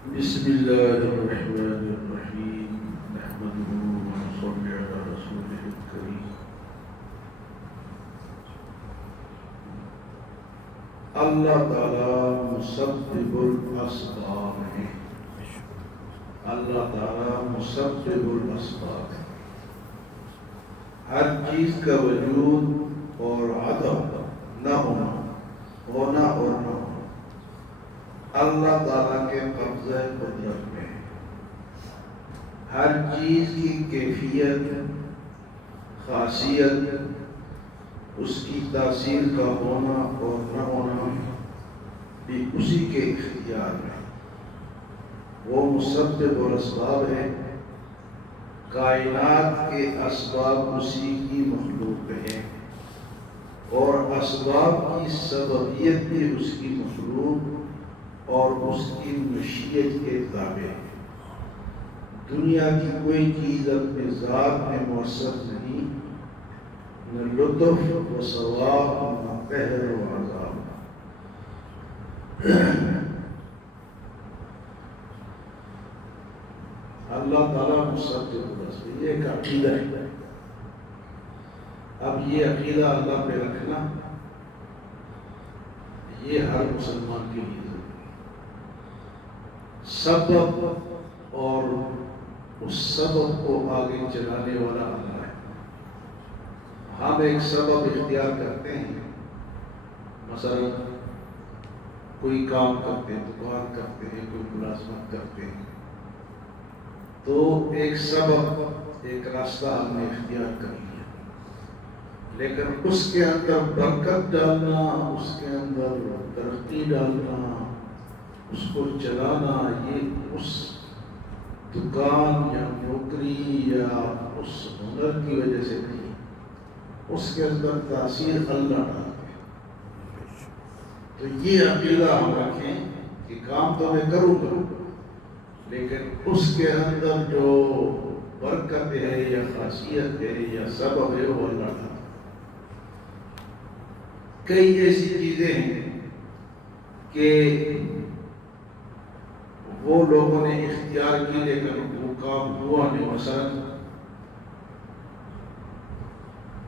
بسم الله الرحمن الرحيم نحمده ونصلي على رسوله الكريم اللہ تعالی مسبب الاسباب ہے اللہ تعالی مسبب الاسباب ہے ہر چیز کا وجود اور عدم نہ ہونا ہونا اور نہ ہونا اللہ تعالیٰ کے قبضہ قدرت میں ہے ہر چیز کی کیفیت خاصیت اس کی تاثیر کا ہونا اور نہ ہونا بھی اسی کے اختیار میں وہ مسبب الاسباب ہے کائنات کے اسباب اسی کی مخلوق ہیں اور اسباب کی سببیت بھی اس کی مخلوق اور اس کی مشیت کے تابع ہے دنیا کی کوئی چیز اپنے ذات میں مؤثر نہیں نہ لطف و ثواب نہ قہر و عذاب اللہ تعالیٰ مسبب الاسباب یہ ایک عقیدہ ہے اب یہ عقیدہ اللہ پہ رکھنا یہ ہر مسلمان کے لیے سبب اور اس سبب کو آگے چلانے والا اللہ ہے ہم ایک سبب اختیار کرتے ہیں مثلا کوئی کام کرتے ہیں دکان کرتے ہیں کوئی ملازمت کرتے ہیں تو ایک سبب ایک راستہ ہم نے اختیار کر لیا لیکن اس کے اندر برکت ڈالنا اس کے اندر ترقی ڈالنا اس کو چلانا یہ اس دکان یا نوکری یا اس ہنر کی وجہ سے نہیں اس کے اندر تاثیر اللہ ڈالتے تو یہ عقیدہ ہم رکھیں کہ کام تو میں کروں گا لیکن اس کے اندر جو برکت ہے یا خاصیت ہے یا سبب ہے وہ اللہ ڈالتا کئی ایسی چیزیں ہیں کہ وہ لوگوں نے اختیار کی لیکن وہ کام ہوا نہیں مثلا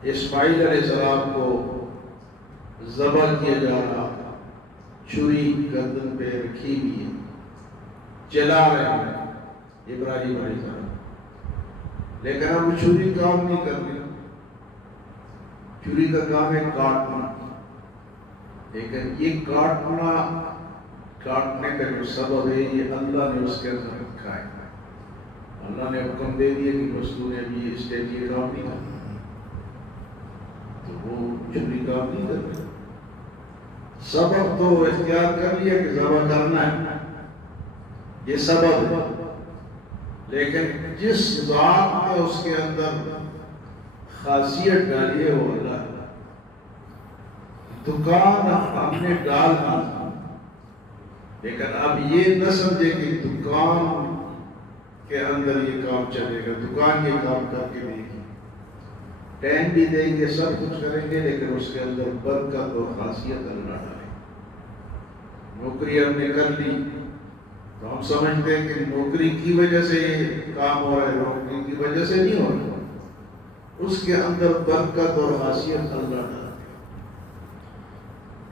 اسماعیل علیہ السلام کو ذبح کیا جا رہا چھری گردن پہ رکھی ہوئی ہے چلا رہے ہیں ابراہیم علیہ السلام لیکن اب چھری کام نہیں کر رہی چھری کا کام ہے کاٹنا لیکن یہ کاٹنے کا جو سبب ہے یہ اللہ نے اس کے اندر رکھا ہے اللہ نے حکم دے دیا کہ وسطو نے ابھی یہ اسٹیج یہ کام نہیں کرنا تو وہ چھری کام نہیں کرتا سبب تو اختیار کر لیا کہ ذبح کرنا ہے یہ سبب ہے لیکن جس ذات میں اس کے اندر خاصیت ڈالی ہے وہ اللہ ہے دکان ہم نے ڈال دی لیکن اب یہ نہ سمجھے کہ دکان کے اندر یہ کام چلے گا دکان یہ کام کر کے دے گی ٹائم بھی دیں گے سب کچھ کریں گے لیکن اس کے اندر برکت اور خاصیت اللہ ڈالے نوکری ہم نے کر لی تو ہم سمجھتے ہیں کہ نوکری کی وجہ سے یہ کام ہو رہا ہے نوکری کی وجہ سے نہیں ہو رہا اس کے اندر برکت اور خاصیت اللہ ڈالے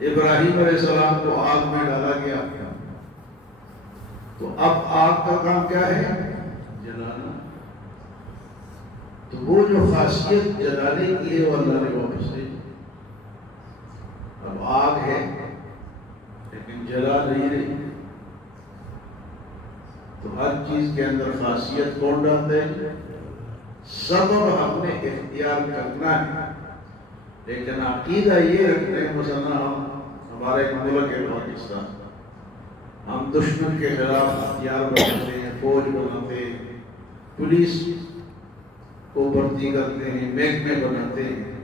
ابراہیم علیہ السلام کو آگ میں ڈالا گیا تو اب آگ کا کام کیا ہے جلانا تو وہ جو خاصیت جلانے کی ہے وہ اللہ نے واپس دے اب آگ ہے لیکن جلا نہیں رہی تو ہر چیز کے اندر خاصیت کون ڈالتے ہیں سبب ہم نے اختیار کرنا ہے لیکن عقیدہ یہ رکھتے ہیں مثلا ہمارا ایک ملک ہے پاکستان ہم دشمن کے خلاف ہتھیار بناتے ہیں فوج بناتے ہیں پولیس کو بھرتی کرتے ہیں محکمے بناتے ہیں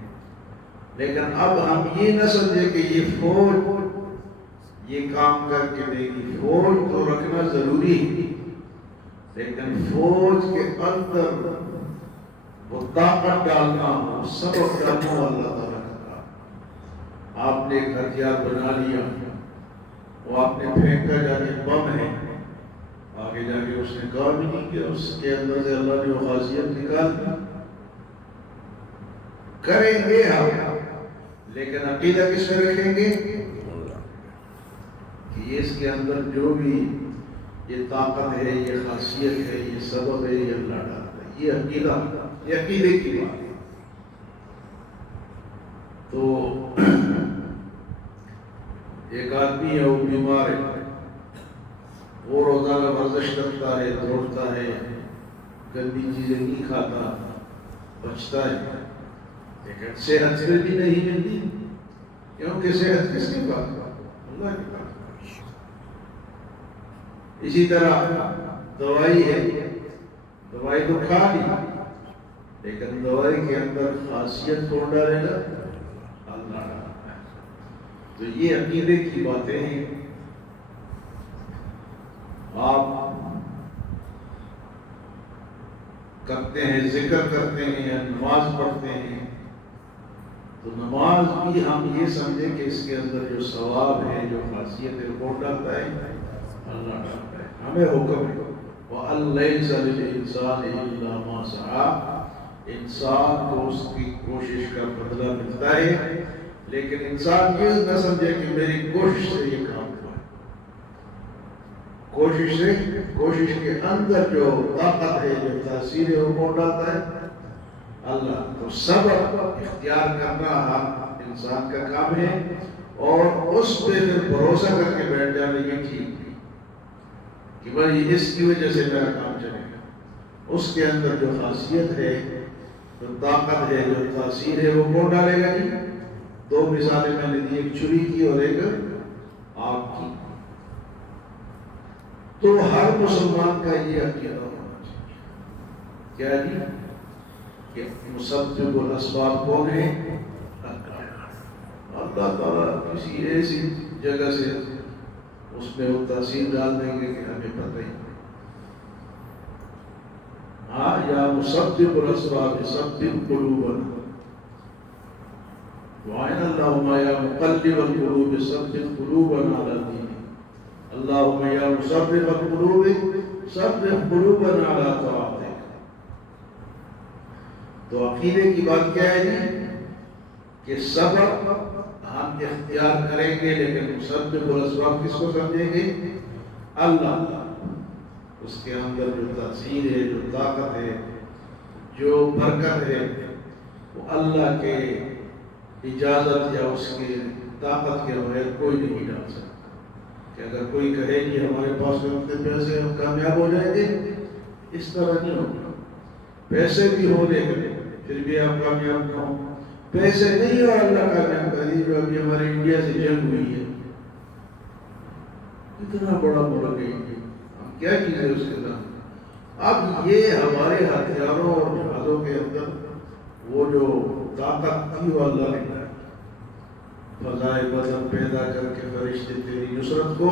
لیکن اب ہم یہ نہ سمجھے کہ یہ فوج یہ کام کر کے دے گی فوج تو رکھنا ضروری ہے لیکن فوج کے اندر وہ طاقت ڈالنا وہ سبب ڈالنا اللہ تعالیٰ کا آپ نے ایک ہتھیار بنا لیا وہ آپ نے پھینکا جانے بم ہے آگے جا کے اس نے کہا بھی نہیں کہ اس کے اندر سے اللہ نے وہ خاصیت نکال دی. کریں گے ہم، لیکن عقیدہ کس میں رکھیں گے کہ یہ اس کے اندر جو بھی یہ طاقت ہے، یہ خاصیت ہے، یہ سبب ہے، یہ اللہ ڈالتا ہے. یہ عقیدہ، یہ عقیدے کی بات ہے. تو ایک آدمی ہے، وہ بیمار ہے، وہ روزانہ ورزش کرتا ہے، دوڑتا ہے، گندی چیزیں نہیں کھاتا، بچتا ہے، لیکن صحت سے بھی نہیں ملتی، کیونکہ صحت کس کے پاس؟ اللہ کے پاس. اسی طرح دوائی ہے، دوائی تو کھا لی، لیکن دوائی کے اندر خاصیت کون ڈالے گا؟ اللہ ڈالتا ہے. تو یہ عقیدے کی باتیں ہیں. آپ کرتے ہیں، ذکر کرتے ہیں، نماز پڑھتے ہیں، تو نماز بھی ہم یہ سمجھیں کہ اس کے اندر جو ثواب ہے، جو خاصیت ہے، کون ڈالتا ہے؟ اللہ ڈالتا ہے. ہمیں حکم ہے وَأَن لَيْسَ لِلْإِنسَانِ إِلَّا مَا سَعَىٰ. انسان کو اس کی کوشش کا بدلہ ملتا ہے، لیکن انسان یہ نہ سمجھے کہ میری کوشش سے یہ کام ہوا ہے. کوشش کے اندر جو طاقت ہے، جو تاثیر ہے، وہ کون ڈالتا ہے؟ اللہ. تو سبب اختیار کرنا ہم انسان کا کام ہے، اور اس پہ پھر بھروسہ کر کے بیٹھ جانے کی ٹھیک ہے کہ بھائی اس کی وجہ سے میرا کام چلے گا. اس کے اندر جو خاصیت ہے، جو طاقت ہے، جو تاثیر ہے، وہ کون ڈالے گا؟ جی دو مثالیں میں نے دی، ایک چھری کی اور ایک آگ کی. تو ہر مسلمان کا یہ عقیدہ ہونا چاہیے. کیا جی؟ کہ مسبب الاسباب کون ہے؟ اللہ تعالیٰ کسی ایسی جگہ سے اس میں وہ تاثیر ڈال دیں گے کہ ہمیں پتہ ہی نہیں. ہاں، یا مسبب الاسباب یثبت قلوبنا، وَعَنَ اللَّهُمَّ يَا مُقَلِّبَ الْقُلُوبِ ثَبِّتْ قُلُوبَنَا عَلَى دِينِكَ، اللَّهُمَّ يَا مُصَرِّفَ الْقُلُوبِ ثَبِّتْ قُلُوبَنَا عَلَى طَاعَتِكَ. تو عقیدے کی بات کیا ہے جی؟ کہ سبب ہم اختیار کریں گے، لیکن مسبب الاسباب کس کو سمجھیں گے؟ اللہ. اس کے اندر جو تاثیر ہے، جو طاقت ہے، جو برکت ہے، وہ اللہ کے اجازت یا اس کی طاقت کے بغیر کوئی نہیں ڈال سکتا. کہ اگر کوئی کہے کہ ہمارے پاس اتنے پیسے ہم کامیاب ہو جائیں گے، اس طرح نہیں ہوگا. پیسے بھی ہو لے گئے پھر بھی آپ کامیاب نہ ہو. پیسے نہیں اور اللہ کامیاب کر دی. جو ابھی ہمارے انڈیا سے جنگ ہوئی ہے، اتنا بڑا ملک ہے انڈیا، ہم کیا چیزیں اس کے ساتھ. اب یہ ہمارے ہتھیاروں اور جہازوں کے اندر وہ جو طاقت تھی، وہ اللہ نے فضائے بدن پیدا کر کے فرشتے تیری نصرت کو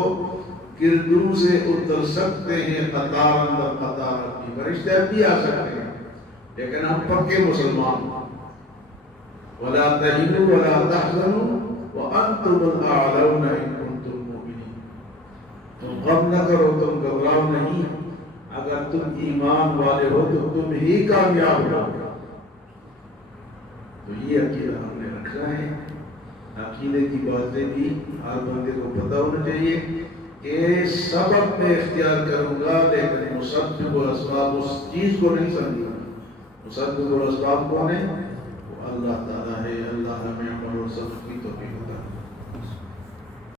گردوں سے اتر سکتے ہیں، قطار اندر قطار. اپنی فرشتے اب بھی آ سکتے ہیں، لیکن ہم پکے مسلمان. وَلَا تَهِنُوا وَلَا تَحْزَنُوا وَأَنْتُمُ الْأَعْلَوْنَ إِن كُنتُم مُّؤْمِنِينَ. تم غم نہ کرو، تم گھبراؤ نہیں، اگر تم ایمان والے ہو تو تم ہی کامیاب ہو. تو یہ عقیدہ ہم نے رکھنا ہے. عقیدے کی باتیں بھی ہر بندے کو پتہ ہونا چاہیے کہ سبب میں اختیار کروں گا، لیکن مسبب الاسباب اس چیز کو نہیں سمجھوں گا. مسبب الاسباب کون ہے؟ وہ اللہ تعالیٰ ہے.